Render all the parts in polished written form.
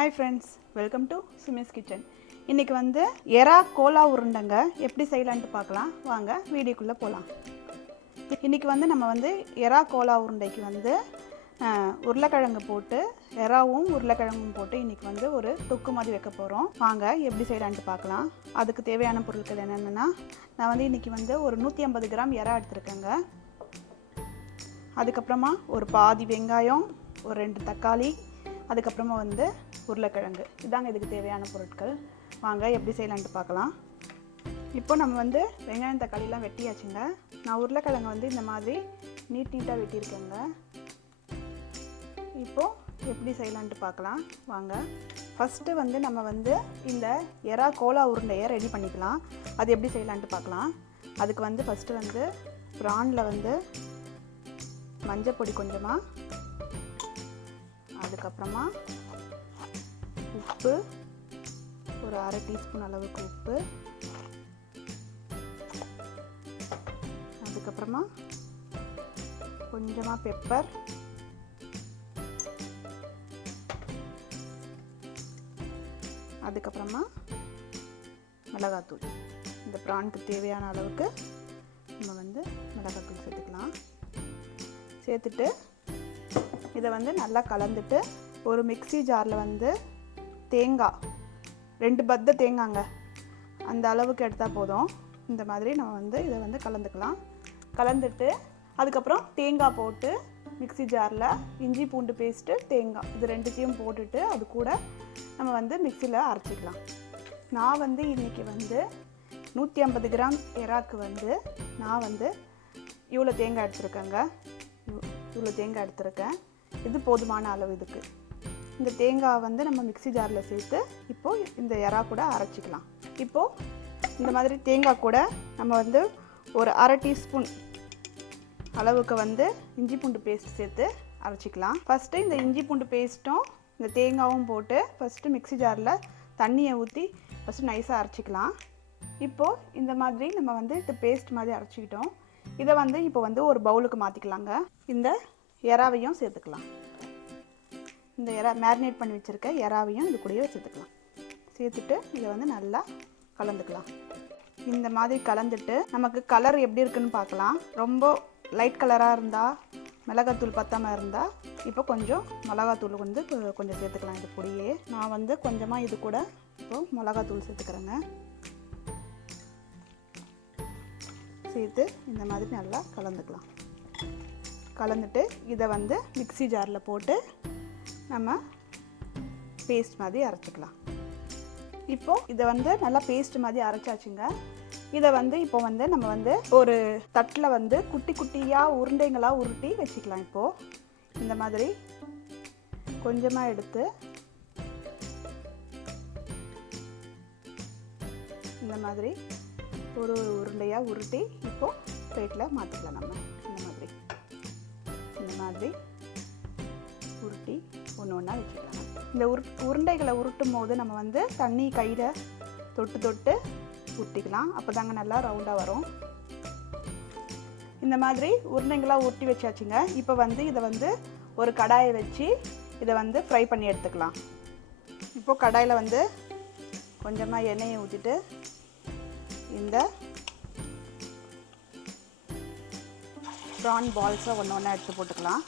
Hi friends, welcome to Sumi's kitchen. இன்றைக்கி வந்து எறா கோலா உருண்டைங்க எப்படி செய்யலான்ட்டு பார்க்கலாம். வாங்க வீடியோக்குள்ளே போகலாம். இன்றைக்கி வந்து நம்ம வந்து எறா கோலா உருண்டைக்கு வந்து உருளைக்கிழங்கு போட்டு எறாவும் உருளைக்கிழங்கும் போட்டு இன்றைக்கி வந்து ஒரு தொக்கு மாதிரி வைக்க போகிறோம். வாங்க எப்படி செய்யலான்ட்டு பார்க்கலாம். அதுக்கு தேவையான பொருட்கள் என்னென்னா, நான் வந்து இன்றைக்கி வந்து ஒரு 150 கிராம் எறா எடுத்துருக்கேங்க. அதுக்கப்புறமா ஒரு பாதி வெங்காயம், ஒரு 2 தக்காளி, அதுக்கப்புறமா வந்து உருளைக்கிழங்கு. இதாங்க இதுக்கு தேவையான பொருட்கள். வாங்க எப்படி செய்யலான்ட்டு பார்க்கலாம். இப்போ நம்ம வந்து வெங்காயம் தக்காளிலாம் வெட்டியாச்சுங்க. நான் உருளைக்கிழங்கு வந்து இந்த மாதிரி நீட்டாக வெட்டியிருக்கேங்க. இப்போது எப்படி செய்யலான்ட்டு பார்க்கலாம். வாங்க. ஃபஸ்ட்டு வந்து நம்ம வந்து இந்த எறா கோலா உருண்டையை ரெடி பண்ணிக்கலாம். அது எப்படி செய்யலான்ட்டு பார்க்கலாம். அதுக்கு வந்து ஃபஸ்ட்டு வந்து ப்ரானில் வந்து மஞ்சள் பொடி கொஞ்சமாக, அதுக்கப்புறமா உப்பு ஒரு 1/2 டீஸ்பூன் அளவுக்கு உப்பு, அதுக்கப்புறமா கொஞ்சமாக பெப்பர், அதுக்கப்புறமா மிளகாத்தூள். இந்த ப்ரானுக்கு தேவையான அளவுக்கு நம்ம வந்து மிளகாத்தூள் சேர்த்துக்கலாம். சேர்த்துட்டு இதை வந்து நல்லா கலந்துட்டு ஒரு மிக்ஸி ஜாரில் வந்து தேங்காய் 2 பத்த தேங்காய்ங்க அந்த அளவுக்கு எடுத்தால் போதும். இந்த மாதிரி நம்ம வந்து இதை வந்து கலந்துக்கலாம். கலந்துட்டு அதுக்கப்புறம் தேங்காய் போட்டு மிக்ஸி ஜாரில் இஞ்சி பூண்டு பேஸ்ட்டு தேங்காய் இது 2த்தையும் போட்டுட்டு அது கூட நம்ம வந்து மிக்ஸியில் அரைச்சிக்கலாம். நான் வந்து இன்றைக்கி வந்து 150 கிராம் எறாக்கு வந்து நான் வந்து இவ்வளோ தேங்காய் எடுத்துருக்கேங்க. இவ்வளோ தேங்காய் எடுத்துருக்கேன். இது போதுமான அளவு இதுக்கு. இந்த தேங்காய் வந்து நம்ம மிக்ஸி ஜாரில் சேர்த்து இப்போது இந்த எறா கூட அரைச்சிக்கலாம். இப்போது இந்த மாதிரி தேங்காய் கூட நம்ம வந்து ஒரு 1/2 டீஸ்பூன் அளவுக்கு வந்து இஞ்சி பூண்டு பேஸ்ட் சேர்த்து அரைச்சிக்கலாம். ஃபஸ்ட்டு இந்த இஞ்சி பூண்டு பேஸ்ட்டும் இந்த தேங்காயும் போட்டு ஃபஸ்ட்டு மிக்ஸி ஜாரில் தண்ணியை ஊற்றி ஃபஸ்ட்டு நைஸாக அரைச்சிக்கலாம். இப்போது இந்த மாதிரி நம்ம வந்து இது பேஸ்ட் மாதிரி அரைச்சிக்கிட்டோம். இதை வந்து இப்போ வந்து ஒரு பவுலுக்கு மாற்றிக்கலாங்க. இந்த எறாவையும் சேர்த்துக்கலாம். இந்த எறா மேரினேட் பண்ணி வச்சுருக்க எறாவையும் இது கூடயே சேர்த்துக்கலாம். சேர்த்துட்டு இதை வந்து நல்லா கலந்துக்கலாம். இந்த மாதிரி கலந்துட்டு நமக்கு கலர் எப்படி இருக்குன்னு பார்க்கலாம். ரொம்ப லைட் கலராக இருந்தால், மிளகாத்தூள் பத்தாமல் இருந்தால் இப்போ கொஞ்சம் மிளகாத்தூள் வந்து கொஞ்சம் சேர்த்துக்கலாம். இது கூடயே நான் வந்து கொஞ்சமாக இது கூட இப்போது மிளகாத்தூள் சேர்த்துக்கிறேங்க. சேர்த்து இந்த மாதிரி நல்லா கலந்துக்கலாம். கலந்துட்டு இதை வந்து மிக்ஸி ஜாரில் போட்டு நம்ம பேஸ்ட் மாதிரி அரைச்சிக்கலாம். இப்போது இதை வந்து நல்லா பேஸ்ட் மாதிரி அரைச்சாச்சுங்க. இதை வந்து இப்போ வந்து நம்ம வந்து ஒரு தட்டில் வந்து குட்டி குட்டியாக உருண்டைங்களாக உருட்டி வச்சுக்கலாம். இப்போது இந்த மாதிரி கொஞ்சமாக எடுத்து இந்த மாதிரி ஒரு உருண்டையாக உருட்டி இப்போது பிளேட்டில் மாற்றிக்கலாம். நம்ம இந்த மாதிரி உருட்டி ஒன்று ஒன்றா வச்சுக்கலாம். இந்த உருண்டைகளை உருட்டும் போது நம்ம வந்து தண்ணி கையில் தொட்டு உருட்டிக்கலாம். அப்போ தாங்க நல்லா ரவுண்டாக வரும். இந்த மாதிரி உருண்டைங்களாக உருட்டி வச்சாச்சுங்க. இப்போ வந்து இதை வந்து ஒரு கடாயை வச்சு இதை வந்து ஃப்ரை பண்ணி எடுத்துக்கலாம். இப்போது கடாயில் வந்து கொஞ்சமாக எண்ணெயை ஊற்றிட்டு இந்த ப்ரான் பால்ஸை ஒன்று ஒன்றா எடுத்து போட்டுக்கலாம்.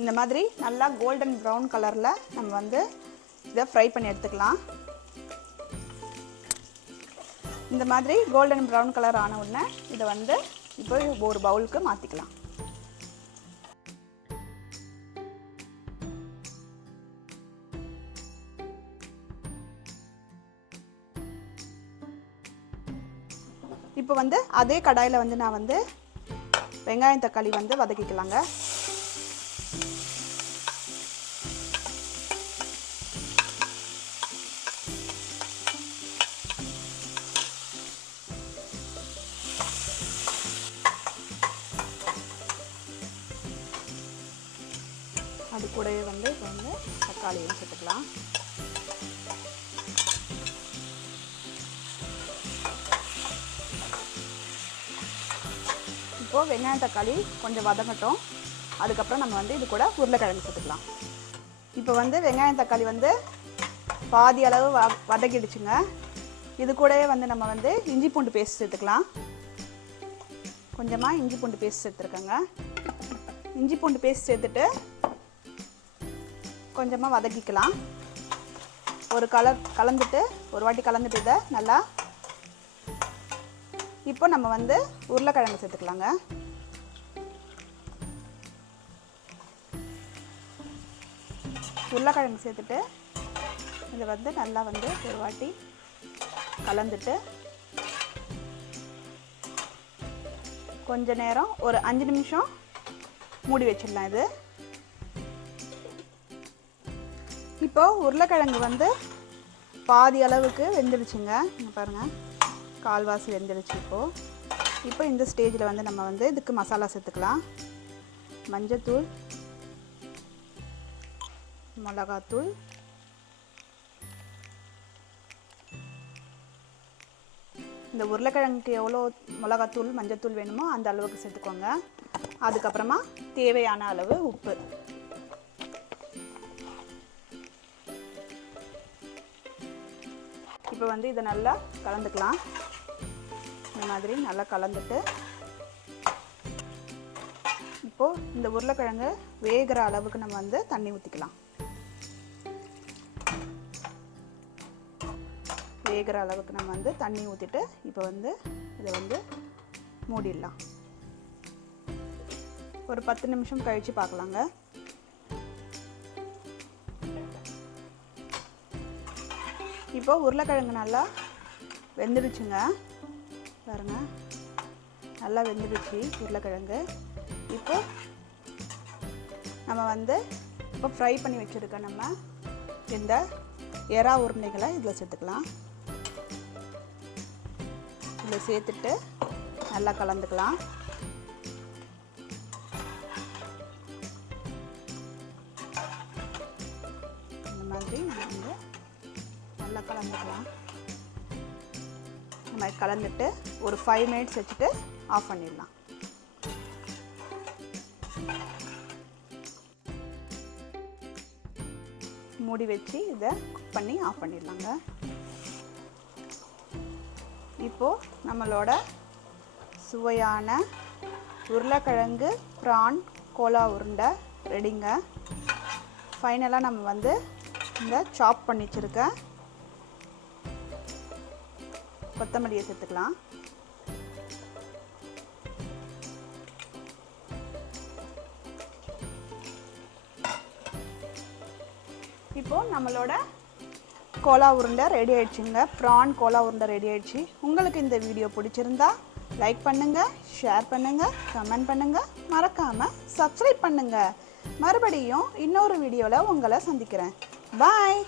இந்த மாதிரி நல்லா கோல்டன் ப்ரௌன் கலரில் நம்ம வந்து இதை ஃப்ரை பண்ணி எடுத்துக்கலாம். இந்த மாதிரி கோல்டன் ப்ரௌன் கலர் ஆன உடனே இதை வந்து இப்போ ஒரு பவுலுக்கு மாற்றிக்கலாம். இப்போ வந்து அதே கடாயில் வந்து நான் வந்து வெங்காயம் தக்காளி வந்து வதக்கிக்கலாங்க. அது கூடவே வந்து இப்போ வந்து தக்காளியும் சேர்த்துக்கலாம். இப்போ வெங்காயம் தக்காளி கொஞ்சம் வதங்கட்டும். அதுக்கப்புறம் நம்ம வந்து இது கூட உருளைக்கிழங்கு சேர்த்துக்கலாம். இப்போ வந்து வெங்காயம் தக்காளி வந்து பாதி அளவு வதக்கிடுச்சுங்க. இது கூடவே வந்து நம்ம வந்து இஞ்சி பூண்டு பேஸ்ட் சேர்த்துக்கலாம். கொஞ்சமாக இஞ்சி பூண்டு பேஸ்ட் சேர்த்துருக்கேங்க. இஞ்சி பூண்டு பேஸ்ட் சேர்த்துட்டு கொஞ்சமாக வதக்கிக்கலாம். கலந்துட்டு ஒரு வாட்டி கலந்துட்டு இதை நல்லா. இப்போ நம்ம வந்து உருளைக்கிழங்கு சேர்த்துக்கலாங்க. உருளைக்கிழங்கு சேர்த்துட்டு இதை வந்து நல்லா வந்து ஒரு வாட்டி கலந்துட்டு கொஞ்ச நேரம் ஒரு 5 நிமிஷம் மூடி வச்சிடலாம். இது இப்போ உருளைக்கிழங்கு வந்து பாதி அளவுக்கு வெந்துடுச்சுங்க. இங்கே பாருங்கள், கால்வாசி வெந்துடுச்சு. இப்போ இந்த ஸ்டேஜில் வந்து நம்ம வந்து இதுக்கு மசாலா சேர்த்துக்கலாம். மஞ்சத்தூள், மிளகாத்தூள், இந்த உருளைக்கிழங்குக்கு எவ்வளோ மிளகாத்தூள் மஞ்சத்தூள் வேணுமோ அந்த அளவுக்கு சேர்த்துக்கோங்க. அதுக்கப்புறமா தேவையான அளவு உப்பு. இப்போ வந்து இதை நல்லா கலந்துக்கலாம். இந்த மாதிரி நல்லா கலந்துட்டு இப்போது இந்த உருளைக்கிழங்கு வேகிற அளவுக்கு நம்ம வந்து தண்ணி ஊற்றிக்கலாம். வேகிற அளவுக்கு நம்ம வந்து தண்ணி ஊற்றிட்டு இப்போ வந்து இதை வந்து மூடிடலாம். ஒரு 10 நிமிஷம் கழித்து பார்க்கலாங்க. இப்போ உருளைக்கிழங்கு நல்லா வெந்துடுச்சுங்க. பாருங்க, நல்லா வெந்துடுச்சு உருளைக்கிழங்கு. இப்போ நம்ம வந்து இப்போ ஃப்ரை பண்ணி வச்சுருக்க நம்ம இந்த எறா உருண்டைகளை இதில் சேர்த்துக்கலாம். இதில் சேர்த்துட்டு நல்லா கலந்துக்கலாம். இந்த மாதிரி நம்ம வந்து நல்லா கலந்துக்கலாம். இந்த மாதிரி கலந்துட்டு ஒரு 5 மினிட்ஸ் வச்சுட்டு ஆஃப் பண்ணிடலாம். மூடி வச்சு இதை குக் பண்ணி ஆஃப் பண்ணிடலாங்க. இப்போது நம்மளோட சுவையான உருளைக்கிழங்கு ப்ரான் கோலா உருண்டை ரெடிங்க. ஃபைனலாக நம்ம வந்து இந்த சாப் பண்ணி வச்சுருக்க கொத்தமல்லியை சேர்த்துக்கலாம். இப்போது நம்மளோட கோலா உருண்டை ரெடி ஆயிடுச்சுங்க. ப்ரான் கோலா உருண்டை ரெடி ஆயிடுச்சு. உங்களுக்கு இந்த வீடியோ பிடிச்சிருந்தா லைக் பண்ணுங்கள், ஷேர் பண்ணுங்கள், கமெண்ட் பண்ணுங்கள், மறக்காமல் சப்ஸ்கிரைப் பண்ணுங்கள். மறுபடியும் இன்னொரு வீடியோவில் உங்களை சந்திக்கிறேன். பாய்.